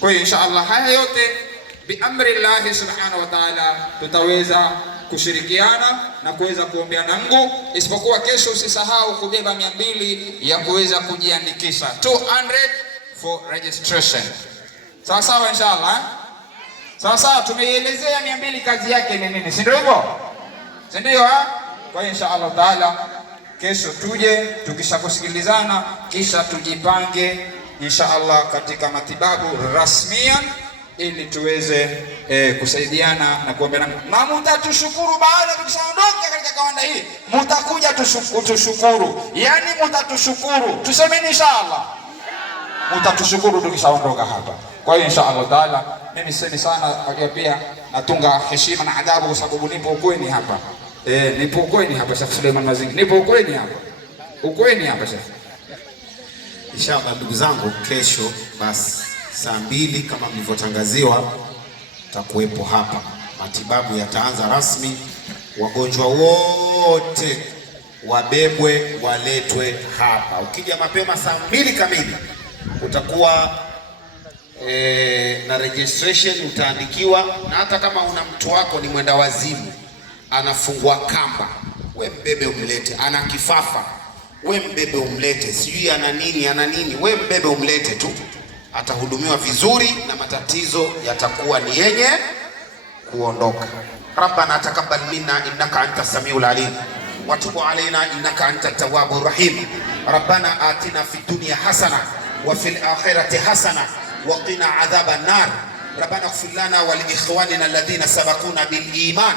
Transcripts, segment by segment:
Kwa hiyo inshallah haya yote biamri Allah subhanahu wa ta'ala tutaweza kushirikiana na kuweza kuombeana Mungu, isipokuwa kesho usisahau kubeba 200 ya kuweza kujiandikisha, 200 for registration. Sawa sawa inshallah. Sawa sawa, tumeielezea 200 kazi yake ni nini, si ndio hivyo? Si ndio? Kwa hiyo inshallah taala kesho tuje tukishakusikilizana, kisha tujipange inshallah katika matibabu rasmia ili tuweze kusaidiana na kuombeana. Na mtatushukuru baada tukishaondoka katika kawanda hii, mtakuja tushukuru. Yaani mtatushukuru. Tusemeni inshallah. Mtatushukuru tukishaondoka hapa. Kwa hiyo inshallah taala mimi sisi sana kwa pia natunga heshima na adabu kwa sababu nipo ukweni hapa. Nipo ukweni hapa Sheikh Suleiman Mazingi. Nipo ukweni hapa. Ukweni hapa Sheikh. Inshallah ndugu zangu, kesho basi saa 2 kama mlivyotangaziwa takuwepo hapa. Matibabu yataanza rasmi. Wagonjwa wote wabebwe waletwe hapa. Ukija mapema saa 2 kamili utakuwa na registration, utaandikiwa. Na hata kama una mtu wako ni mwenda wazimu anafungwa kamba, we mbebe umlete. Ana kifafa, we mbebe umlete. Sijui ana nini, we mbebe umlete tu. Atahudumiwa vizuri na matatizo yatakuwa ni yenye kuondoka. Rabbana taqabbal minna innaka antas samiul alim wa tub alaina innaka antat tawwabur rahim. Rabbana atina fid dunya hasana wa fil akhirati hasana wa qina adhaban nar. Rabbana ighfir lana wa li ikhwanina alladhina sabaquna bil iman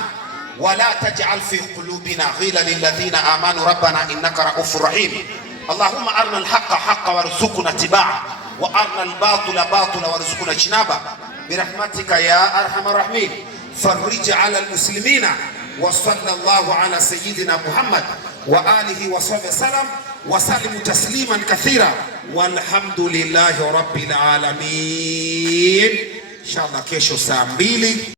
wa la taj'al fi qulubina ghillan lil ladhina amanu rabbana innaka ra'ufur rahim. Allahumma arina al-haqqa haqqan warzuqna ittiba'a wa arina al-batila batila warzuqna ijtinaba birahmatika ya arhamar rahimin. Farij 'ala al-muslimina wa sallallahu 'ala sayyidina Muhammad wa alihi wa sahbihi sallam wa sallimu tasliman kathira walhamdulillahi rabbil alamin. Inshallah kesho saa 2